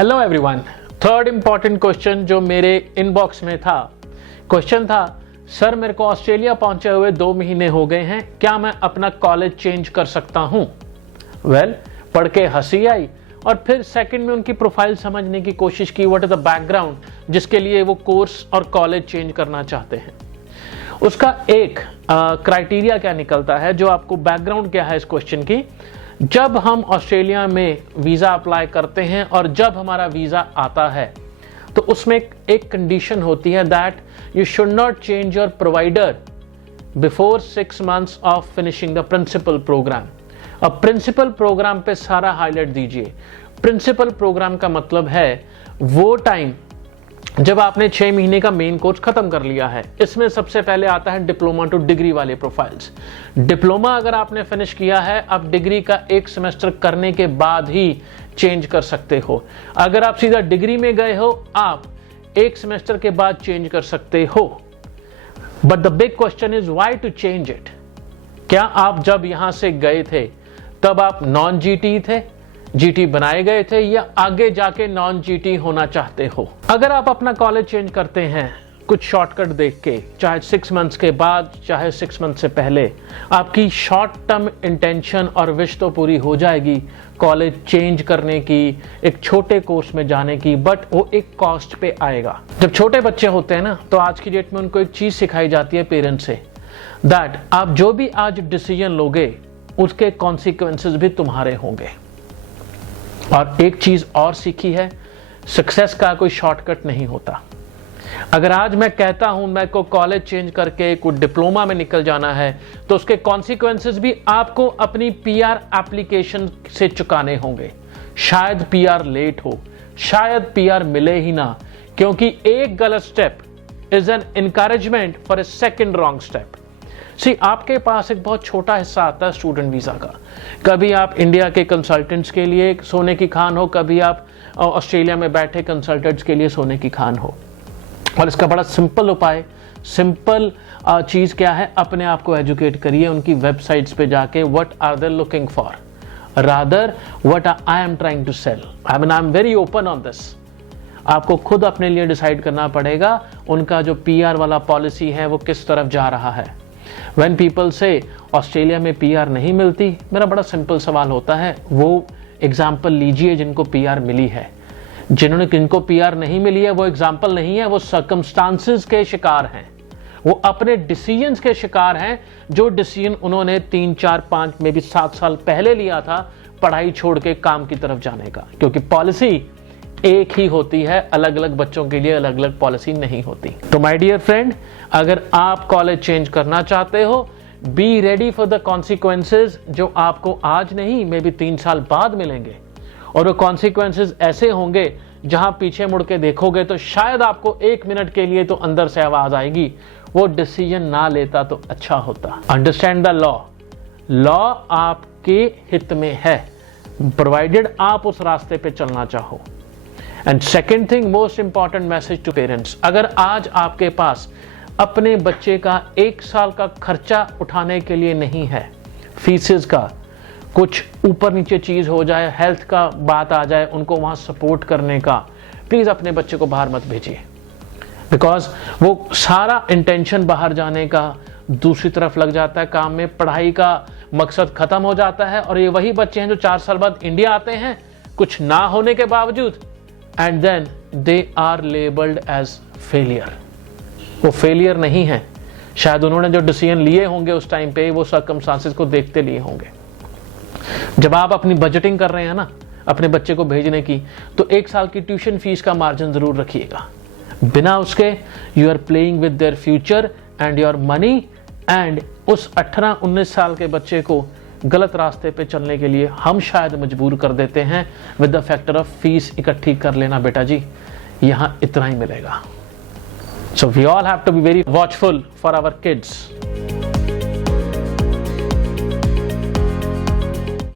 Hello everyone, third important question जो मेरे inbox में था, क्वेश्चन था सर मेरे को ऑस्ट्रेलिया पहुंचे हुए 2 महीने हो गए हैं, क्या मैं अपना कॉलेज चेंज कर सकता हूं? वेल, पढ़ के हंसी आई और फिर सेकंड में उनकी प्रोफाइल समझने की कोशिश की, व्हाट इज द बैकग्राउंड जिसके लिए वो कोर्स और कॉलेज चेंज करना चाहते हैं। उसका एक क्राइटेरिया क्या निकलता है, जो आपको बैकग्राउंड क्या है इस क्वेश्चन की। जब हम ऑस्ट्रेलिया में वीज़ा अप्लाई करते हैं और जब हमारा वीज़ा आता है तो उसमें एक कंडीशन होती है that you should not change your provider before 6 months of finishing the principal programme. अब प्रिंसिपल प्रोग्राम पे सारा हाईलाइट दीजिए। प्रिंसिपल प्रोग्राम का मतलब है वो टाइम जब आपने 6 महीने का मेन कोर्स खत्म कर लिया है। इसमें सबसे पहले आता है डिप्लोमा टू डिग्री वाले प्रोफाइल्स। डिप्लोमा अगर आपने फिनिश किया है, आप डिग्री का 1 सेमेस्टर करने के बाद ही चेंज कर सकते हो। अगर आप सीधा डिग्री में गए हो, आप 1 सेमेस्टर के बाद चेंज कर सकते हो। But the big question is why to change it. क्या आप जब यहां से गए थे तब आप नॉन जीटी थे, जीटी बनाए गए थे, या आगे जाके नॉन जीटी होना चाहते हो? अगर आप अपना कॉलेज चेंज करते हैं कुछ शॉर्टकट देख के, चाहे 6 months के बाद चाहे 6 months से पहले, आपकी शॉर्ट टर्म इंटेंशन और विश तो पूरी हो जाएगी कॉलेज चेंज करने की, एक छोटे कोर्स में जाने की, बट वो एक कॉस्ट पे आएगा। जब छोटे बच्चे होते हैं ना, तो आज की डेट में उनको एक चीज सिखाई जाती है पेरेंट्स से, दैट आप जो भी आज डिसीजन लोगे उसके कॉन्सिक्वेंसेस भी तुम्हारे होंगे। और एक चीज और सीखी है, सक्सेस का कोई शॉर्टकट नहीं होता। अगर आज मैं कहता हूं मैं को कॉलेज चेंज करके कोई डिप्लोमा में निकल जाना है, तो उसके कॉन्सिक्वेंसेस भी आपको अपनी पीआर एप्लीकेशन से चुकाने होंगे। शायद पीआर लेट हो, शायद पीआर मिले ही ना, क्योंकि एक गलत step is an encouragement for a second wrong step. आपके पास एक बहुत छोटा हिस्सा आता है स्टूडेंट वीजा का। कभी आप इंडिया के कंसल्टेंट्स के लिए सोने की खान हो, कभी आप ऑस्ट्रेलिया में बैठे कंसल्टेंट्स के लिए सोने की खान हो। और इसका बड़ा सिंपल उपाय, सिंपल चीज क्या है, अपने आप को एजुकेट करिए उनकी वेबसाइट्स पे जाके, what are they looking for rather what I am trying to sell. I am very open on this. आपको खुद अपने लिए डिसाइड करना पड़ेगा उनका जो पीआर वाला पॉलिसी है वो किस तरफ जा रहा है। When people say ऑस्ट्रेलिया में पीआर नहीं मिलती, मेरा बड़ा सिंपल सवाल होता है, वो एग्जाम्पल लीजिए जिनको पीआर मिली है। जिनको पीआर नहीं मिली है वो एग्जाम्पल नहीं है, वो सर्कमस्टांसेस के शिकार हैं, वो अपने डिसीजंस के शिकार हैं, जो डिसीजन उन्होंने 3, 4, 5 में भी 7 साल पहले लिया था पढ़ाई छोड़ के काम की तरफ जाने का। क्योंकि पॉलिसी एक ही होती है, अलग अलग बच्चों के लिए अलग अलग पॉलिसी नहीं होती। तो माय डियर फ्रेंड, अगर आप कॉलेज चेंज करना चाहते हो, be ready for the consequences जो आपको आज नहीं मे बी 3 साल बाद मिलेंगे। और वो कॉन्सिक्वेंसेज ऐसे होंगे जहां पीछे मुड़ के देखोगे तो शायद आपको 1 मिनट के लिए तो अंदर से आवाज आएगी, वो डिसीजन ना लेता तो अच्छा होता। Understand the law. लॉ आपके हित में है, प्रोवाइडेड आप उस रास्ते पे चलना चाहो। And second thing, most important message to parents, अगर आज आपके पास अपने बच्चे का 1 साल का खर्चा उठाने के लिए नहीं है, फीसेस का कुछ ऊपर नीचे चीज हो जाए, हेल्थ का बात आ जाए, उनको वहां सपोर्ट करने का, प्लीज अपने बच्चे को बाहर मत भेजिए। बिकॉज वो सारा इंटेंशन बाहर जाने का दूसरी तरफ लग जाता है, काम में पढ़ाई का मकसद खत्म हो जाता है। और ये वही बच्चे हैं जो 4 साल बाद इंडिया आते हैं कुछ ना होने के बावजूद, and then they are labeled as failure। वो फेलियर नहीं है, शायद उन्होंने जो डिसीजन लिए होंगे उस टाइम पे वो सर्कमस्टांसेस को देखते लिए होंगे। जब आप अपनी बजटिंग कर रहे हैं ना अपने बच्चे को भेजने की, तो 1 साल की ट्यूशन फीस का मार्जिन जरूर रखिएगा। बिना उसके you are playing with their future and your money, and उस 18-19 साल के बच्चे को गलत रास्ते पे चलने के लिए हम शायद मजबूर कर देते हैं with the factor of fees इकट्ठी कर लेना, बेटा जी यहां इतना ही मिलेगा। So we all have to be very watchful for our kids.